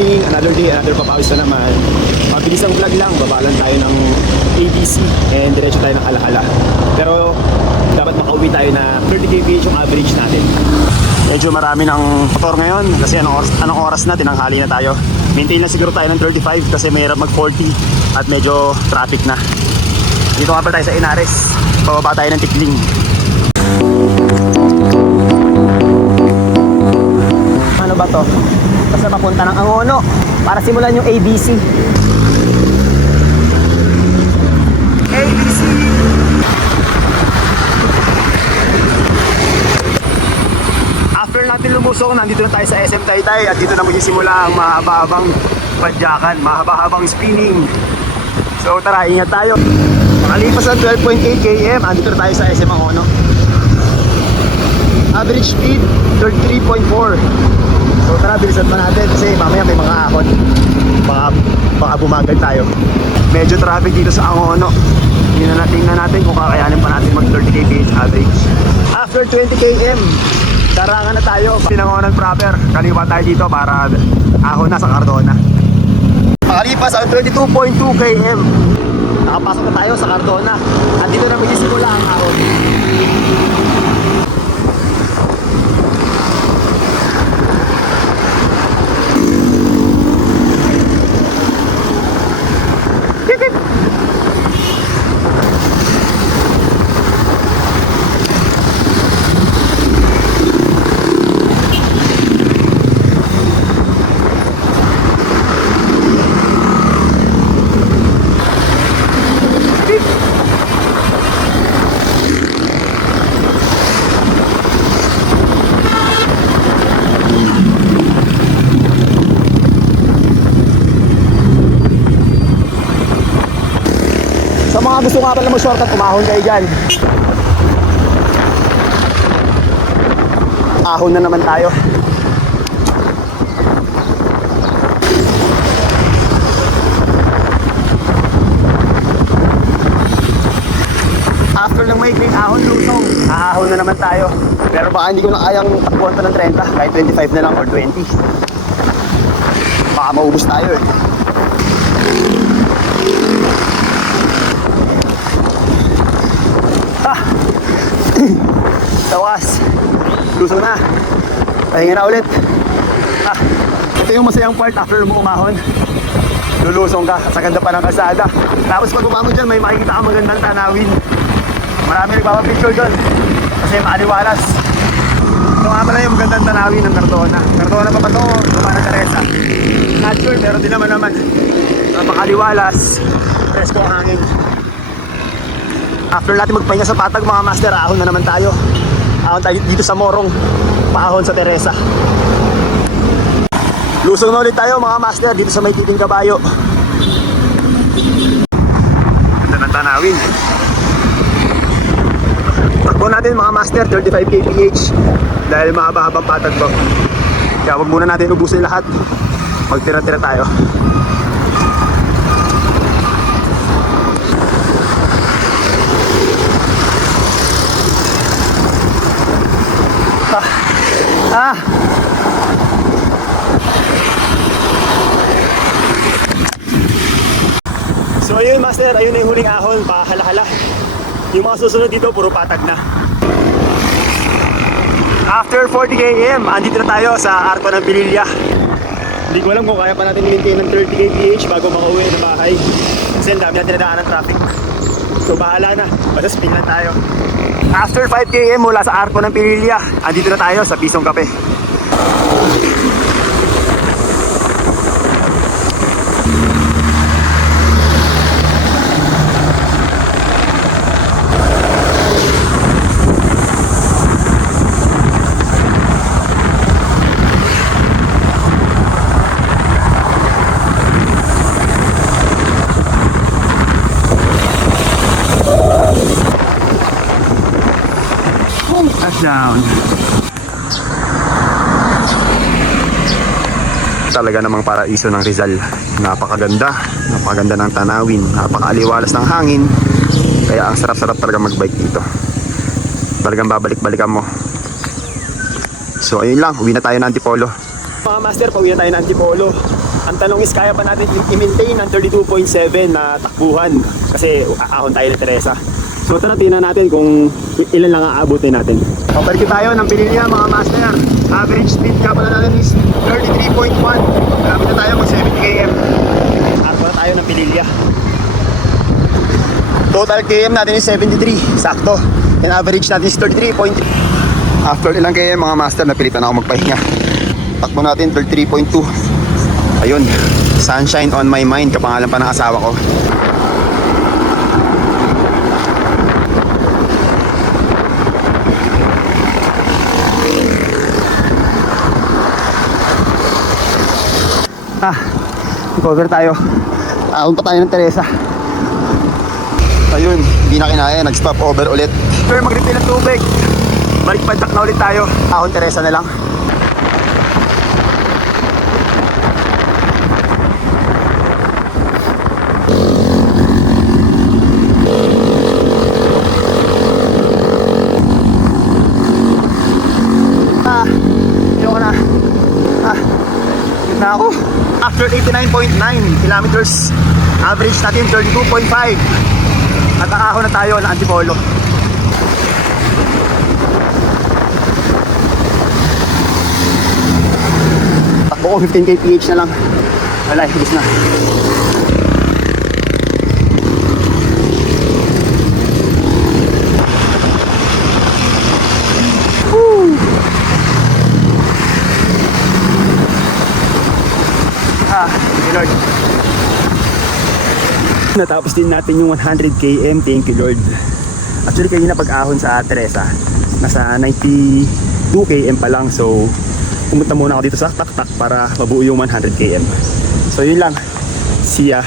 morning, another day, another papawis na naman. Mabilis ang vlog lang, baba lang tayo ng ABC and diretso tayo ng Alaala. Pero dapat makauwi tayo na 30 kph yung average natin. Medyo marami ng motor ngayon kasi anong oras na, tinanghali na tayo. Maintain lang siguro tayo ng 35 kasi mahirap mag 40 at medyo traffic na. Dito nga pala tayo sa Inares, pababa tayo ng Tikling. Ano ba to? Basta papunta ng Angono para simulan yung ABC. ABC! After natin lumusong, nandito na tayo sa SM Taytay at dito na magsisimula ang mahaba-habang padyakan, mahaba-habang spinning. So tara, ingat tayo. Makalipas ng 12.8 km, andito na tayo sa SM Angono. Average speed, 33.4. So tara, bilisan pa natin kasi mamaya may mga ahon. Baka bumagal tayo. Medyo traffic dito sa Angono. Tingnan natin kung kakayanin pa natin mag 30 kph average. After 20 km, darangan na tayo. Pinangonan proper. Kaliwa tayo dito para ahon na sa Cardona. Makalipas ang 22.2 km, nakapasok na tayo sa Cardona. At dito na magsisimula ang ahon. Sa mga gusto nga pala mag-shortcut, umahon kayo dyan. Ahon na naman tayo. After ng maikling ahon lusong, ahon na naman tayo. Pero baka hindi ko na kayang takbuhan pa ng 30, kahit 25 na lang or 20. Baka maubos tayo eh. Tawas, lusong na. Pahinga na ulit. Ito yung masayang part after mo umahon. Lulusong ka sa ganda pa ng kalsada. Tapos pag umahon dyan, may makikita ka magandang tanawin. Marami nagpapapicture dyan kasi maaliwalas. Ito nga pala yung magandang tanawin ng Cardona. Cardona pa ba ito? Luma ng Teresa. Not sure, pero di naman. Napakaliwalas. Presko ang hangin. After natin magpahinga sa Patag mga master, ahon na naman tayo. Ahon tayo dito sa Morong, paahon sa Teresa. Lusong na ulit tayo mga master dito sa may Titing Kabayo. Ganda ng tanawin. Takbo natin mga master, 35 kph dahil mahaba-habang patag to. Kaya wag muna natin ubusin lahat. Magtira-tira tayo. So ayun master, ayun na yung huling ahon, pahala-hala. Yung mga susunod dito, puro patag na. After 40 km, andito na tayo sa Arco ng Pililla. Hindi ko alam kung kaya pa natin i-maintain ng 30 kph bago makauwi ng bahay. Kasi ang dami natin nadaan ng traffic. So bahala na, basta spin lang tayo. After 5 km mula sa Arco ng Pililla, andito na tayo sa Pisong Cafe. Down. Talaga namang paraiso ng Rizal. Napakaganda ng tanawin, napakaaliwalas ng hangin. Kaya ang sarap-sarap talaga magbike dito. Talagang babalik-balikan mo. So ayun lang, uwi na tayo ng Antipolo. Mga master, pauwi na tayo ng Antipolo. Ang tanong is, kaya pa natin i-maintain ang 32.7 na takbuhan kasi aahon tayo ni Teresa. So tara, tingnan natin kung ilan lang aabutin natin. Pabalik tayo ng Pililya mga master. Average speed ka pala natin is 33.1. Malapit na tayo mag 70 km. Arko na tayo ng Pililya. Total km natin is 73, sakto. And average natin is 33.3. After ilang km mga master, napilitan ako magpahinga. Takbo natin 33.2. Ayun, sunshine on my mind, kapangalan pa ng asawa ko. Cover tayo. Ahon pa tayo ng Teresa. Ayun, hindi na kinaya, nag-stop over ulit. Sir, mag-refill ng tubig. Balik padak na ulit tayo. Ahon Teresa na lang. Ayoko na. Yun na ako. After 89.9 kilometers, average natin 32.5. At aahon na tayo ng Antipolo. Takbo ko 15 kph na lang. Wala, higis na. Lord. Natapos din natin yung 100 km. Thank you Lord. Actually kanina pag-ahon sa Teresa, nasa 92 km pa lang. So pumunta muna ako dito sa taktak para mabuo yung 100 km. So yun lang. See ya.